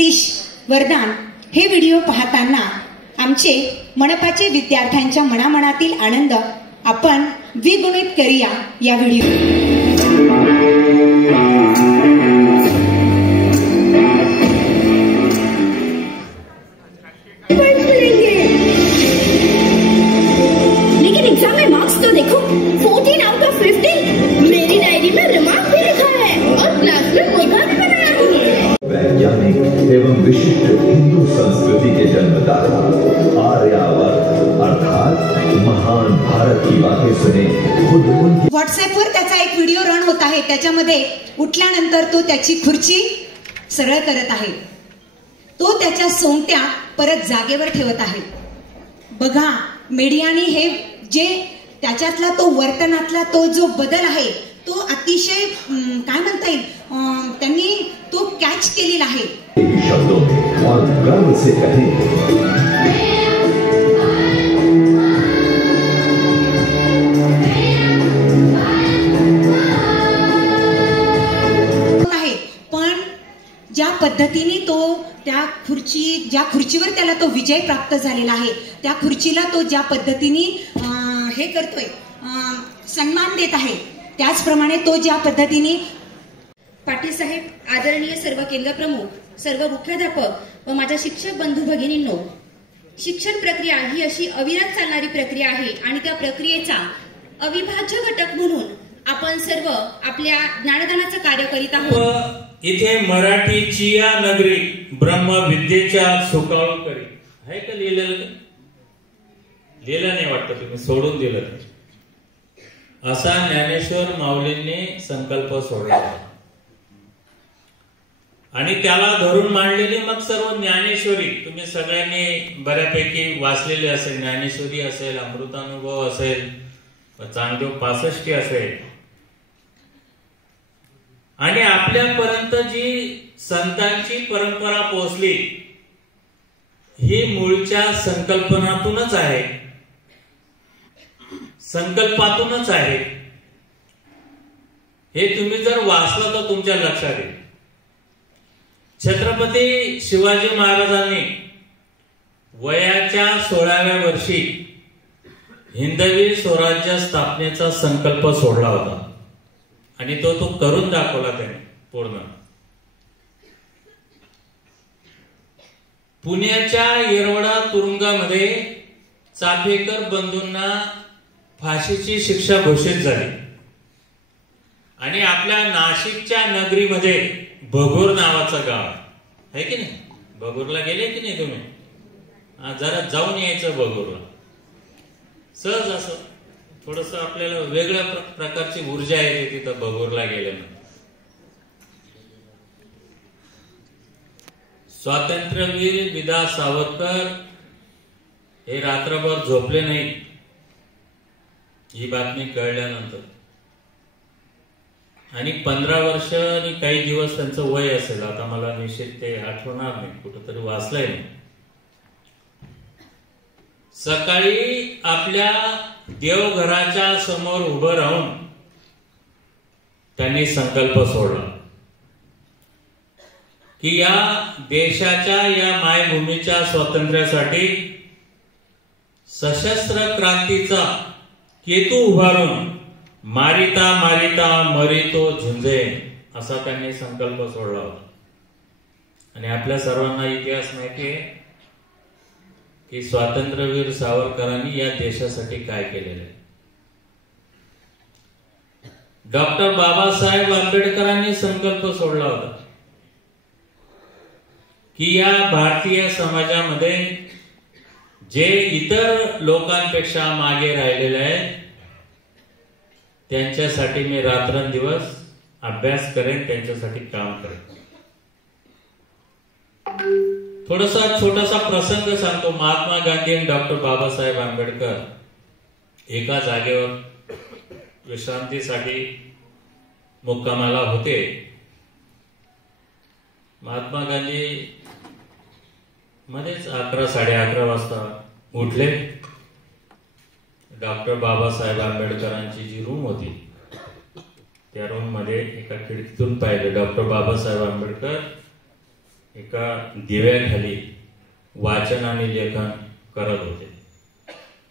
क्रिश, वरदान हे व्हिडिओ पाहताना आमचे मनपाचे विद्यार्थ्यांच्या मनामनातील आनंद आपण द्विगुणित करूया या व्हिडिओ। लेकिन एग्जाम में मार्क्स तो देखो, 14 आउट ऑफ 50। मेरी डायरी में रिमार्क भी लिखा है और क्लास में मुर्गा भी बनाया हूँ। वैज्ञानिक एवं विशिष्ट हिंदू संस्कृति के जन्मदाता आर्यावर्त अर्थात महान भारत की बातें सुने खुद उनकी। व्हॉट्सअपवर त्याचा एक व्हिडिओ रन होत आहे, त्याच्यामध्ये उठल्यानंतर तो त्याची खुर्ची सरळ करत आहे, तो त्याच्या सोंगट्या परत जागेवर ठेवत आहे। बघा, मीडियाने हे जे त्याच्यातला तो वर्तनातला तो जो बदल आहे तो अतिशय काय म्हणता येईल, त्यांनी तो कॅच केलेला आहे। शब्दों में और गर्व से कहें ज्या पद्धतीने तो त्या ज्या खुर्चीवर त्याला तो विजय प्राप्त झालेला आहे, त्या खुर्चीला तो ज्या पद्धतीने हे करतोय, सन्मान देत आहे, त्याचप्रमाणे तो ज्या पद्धतीने पाटील साहेब, आदरणीय सर्व केंद्र प्रमुख, सर्व मुख्याध्यापक व माझ्या शिक्षक बंधू भगिनींनो, शिक्षण प्रक्रिया ही अशी अविरत चालणारी प्रक्रिया आहे आणि त्या प्रक्रियेचा अविभाज्य घटक म्हणून आपण सर्व आपल्या ज्ञानदानाचं कार्य करीत आहोत। इथे मराठीची या नगरी ब्रह्मविद्येच्या सुकाळू करी आहे का लिहिलेलं? लिहिलं नाही वाटतं, तुम्ही सोडून दिलं। असा ज्ञानेश्वर माऊलींनी संकल्प सोडला आणि त्याला धरून मांडलेली मग सर्व ज्ञानेश्वरी तुम्ही सगळ्यांनी बऱ्यापैकी वाचलेली असेल। ज्ञानेश्वरी असेल, अमृतानुभव असेल, चांगदेव 65 असेल, आणि आपल्यापर्यंत जी संतांची परंपरा पोहोचली ही मूळच्या संकल्पनातूनच आहे, संकल्पातूनच आहे। हे तुम्ही जर वाचलं तर तुमच्या लक्षात येईल। छत्रपती शिवाजी महाराजांनी वयाच्या 16व्या वर्षी हिंदवी स्वराज्य स्थापनेचा संकल्प सोडला होता आणि तो करून दाखवला त्याने पूर्ण। पुण्याच्या येरवडा तुरुंगामध्ये चाफेकर बंधूंना फाशीची शिक्षा घोषित झाली आणि आपल्या नाशिकच्या नगरीमध्ये भगूर नावाचं गाव आहे की नाही? भगूरला गेले की नाही तुम्ही? जरा जाऊन यायचं भगूरला, सहज असं थोडस आपल्याला वेगळ्या प्रकारची ऊर्जा येते तिथं भगूरला गेल्यानंतर। स्वातंत्र्यवीर विदा सावरकर हे रात्रभर झोपले नाही ही बातमी कळल्यानंतर, आणि 15 वर्ष आणि काही दिवस त्यांचं वय असेल, आता मला निश्चित ते आठवणार नाही, कुठंतरी वाचलंय। सकाळी आपल्या देवघराच्या समोर उभं राहून त्यांनी संकल्प सोडला की या देशाच्या, या मायभूमीच्या स्वातंत्र्यासाठी सशस्त्र क्रांतीचा केतू उभारून मारिता मारिता मरितो झुंजेन असा त्यांनी संकल्प सोडला होता। आणि आपल्या सर्वांना इतिहास माहिती आहे की स्वातंत्र्यवीर सावरकरांनी या देशासाठी काय केलेलं आहे। डॉक्टर बाबासाहेब आंबेडकरांनी संकल्प सोडला होता की या भारतीय समाजामध्ये जे इतर लोकांपेक्षा मागे राहिलेले आहेत त्यांच्यासाठी मी रात्रंदिवस अभ्यास करेन, त्यांच्यासाठी काम करेन। थोडासा छोटासा प्रसंग सांगतो। महात्मा गांधी आणि डॉक्टर बाबासाहेब आंबेडकर एका जागेवर विश्रांतीसाठी मुक्कामाला होते। महात्मा गांधी मध्येच 11, 11:30 वाजता उठले। डॉक्टर बाबासाहेब आंबेडकरांची जी रूम होती त्या रूम मध्ये एका खिडकीतून पाहिले डॉक्टर बाबासाहेब आंबेडकर एका दिव्याखाली वाचन आणि लेखन करत होते.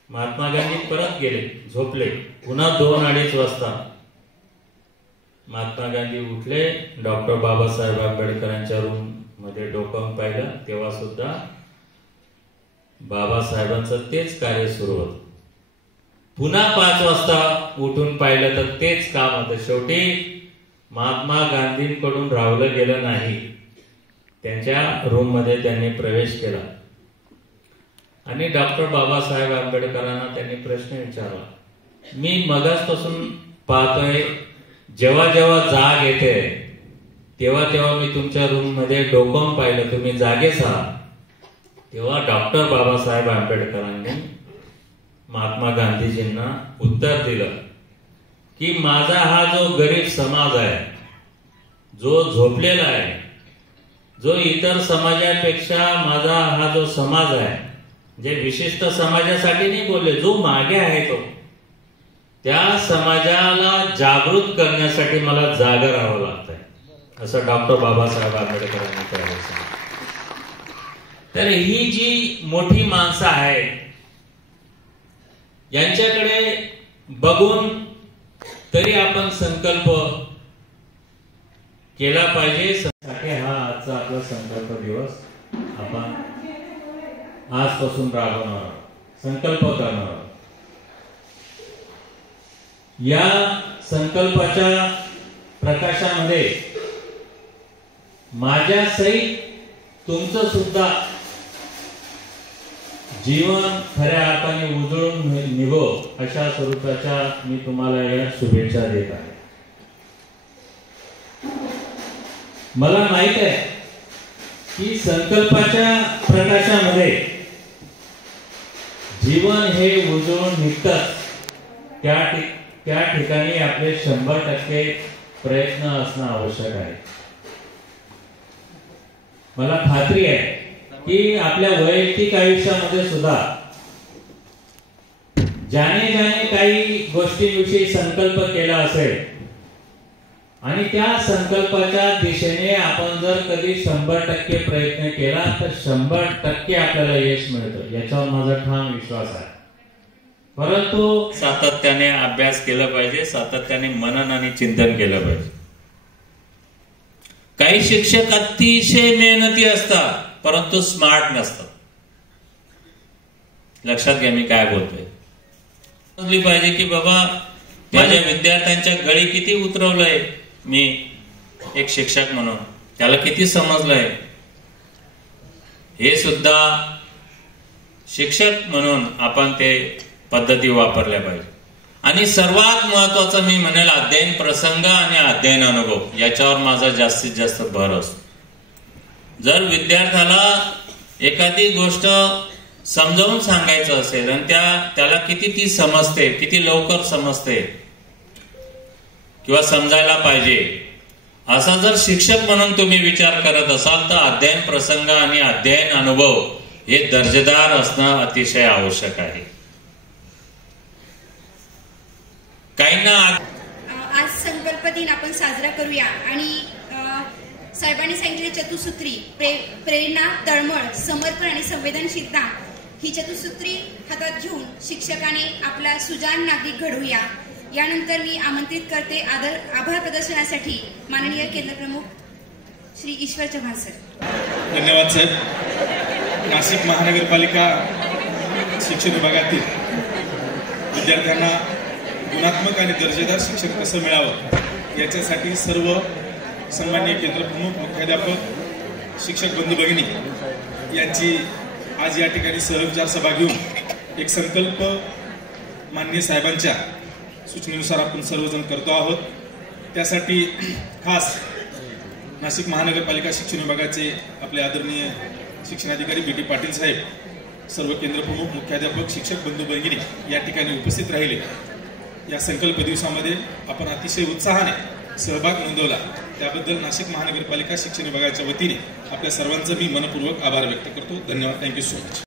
महात्मा गांधी परत गेले, झोपले. पुन्हा 2-2:30 वाजता महात्मा गांधी उठले. डॉक्टर बाबासाहेब आंबेडकरांच्या रूम मध्ये डोकावून पाहिलं, तेव्हा सुद्धा बाबासाहेबांचं तेच कार्य सुरू होतं. पुन्हा 5 वाजता उठून पाहिलं तर तेच काम होतं. शेवटी महात्मा गांधींकडून राहवलं गेलं नाही. त्यांच्या रूम मध्ये त्यांनी प्रवेश केला आणि डॉक्टर बाबासाहेब आंबेडकरांना त्यांनी प्रश्न विचारला. मी मगाचपासून पाहतोय, जेव्हा जेव्हा जाग येते तेव्हा तेव्हा मी तुमच्या रूम मध्ये डोकावून पाहिलं, तुम्ही जागेच आहात. तेव्हा डॉक्टर बाबासाहेब आंबेडकरांनी महात्मा गांधीजींना उत्तर दिलं की माझा हा जो गरीब समाज आहे, जो झोपलेला आहे, जो इतर समाजापेक्षा माझा हा जो समाज आहे, जे विशिष्ट समाजासाठी नाही बोलले, जो मागे आहे तो, त्या समाजाला जागृत करण्यासाठी मला जागा राहावं लागतंय, असं डॉक्टर बाबासाहेब आंबेडकरांनी त्यावेळेस सांगितलं. तर ही जी मोठी माणसं आहेत यांच्याकडे बघून तरी आपण संकल्प केला पाहिजे. हा आजचा आपला संकल्प दिवस आपण आजपासून राबवणार, संकल्प करणार. या संकल्पाच्या प्रकाशामध्ये माझ्या सहित तुमचं सुद्धा जीवन खऱ्या अर्थाने उजळून निघो अशा स्वरूपाच्या मी तुम्हाला या शुभेच्छा देत आहे. मला माहित आहे की संकल्पाच्या प्रकाशामध्ये जीवन हे उजळून निघतं. त्या ठिकाणी आपले 100% प्रयत्न असणं आवश्यक आहे. मला खात्री आहे की आपल्या वैयक्तिक आयुष्यामध्ये सुद्धा ज्याने काही गोष्टींविषयी संकल्प केला असेल आणि त्या संकल्पाच्या दिशेने आपण जर कधी 100% प्रयत्न केला तर 100% आपल्याला यश मिळतं, याच्यावर माझा ठाम विश्वास आहे. परंतु सातत्याने अभ्यास केला पाहिजे, सातत्याने मनन आणि चिंतन केलं पाहिजे. काही शिक्षक अतिशय मेहनती असतात परंतु स्मार्ट नसतात. लक्षात घ्या मी काय बोलतोय. समजली पाहिजे की बाबा माझ्या विद्यार्थ्यांच्या गळी किती उतरवलंय मी एक शिक्षक म्हणून, त्याला किती समजलंय हे सुद्धा शिक्षक म्हणून आपण ते पद्धती वापरल्या पाहिजे. आणि सर्वात महत्वाचं मी म्हणेल अध्ययन प्रसंग आणि अध्ययन अनुभव याच्यावर माझा जास्तीत जास्त भर असतो. जर विद्यार्थ्याला एखादी गोष्ट समजावून सांगायचं असेल आणि त्याला किती ती समजते, किती लवकर समजते किंवा समजायला पाहिजे असा जर शिक्षक म्हणून तुम्ही विचार करत असाल तर अध्ययन प्रसंग आणि अध्ययन अनुभव हे दर्जेदार असणं अतिशय आवश्यक आहे. काहींना आज संकल्प दिन आपण साजरा करूया आणि साहेबांनी सांगितले चतुसूत्री प्रेरणा, तळमळ, समर्पण आणि संवेदनशीलता ही चतुसूत्री हातात घेऊन शिक्षकाने आपला सुजाण नागरिक घडवूया. यानंतर मी आमंत्रित करते आभार प्रदर्शनासाठी माननीय केंद्रप्रमुख श्री ईश्वर चव्हाण सर. धन्यवाद साहेब. नाशिक महानगरपालिका शिक्षण विभागातील विद्यार्थ्यांना गुणात्मक आणि दर्जेदार शिक्षण कसं मिळावं याच्यासाठी सर्व सन्माननीय केंद्रप्रमुख, मुख्याध्यापक, शिक्षक बंधू भगिनी यांची आज या ठिकाणी सहविचार सभा घेऊन एक संकल्प माननीय साहेबांच्या सूचनेनुसार आपण सर्वजण करतो आहोत. त्यासाठी खास नाशिक महानगरपालिका शिक्षण विभागाचे आपले आदरणीय शिक्षणाधिकारी बी टी पाटील साहेब, सर्व केंद्रप्रमुख, मुख्याध्यापक, शिक्षक बंधू भगिनी या ठिकाणी उपस्थित राहिले. या संकल्प दिवसामध्ये आपण अतिशय उत्साहाने सहभाग नोंदवला त्याबद्दल नाशिक महानगरपालिका शिक्षण विभागाच्या वतीने आपल्या सर्वांचा मी मनपूर्वक आभार व्यक्त करतो. धन्यवाद. Thank you so much.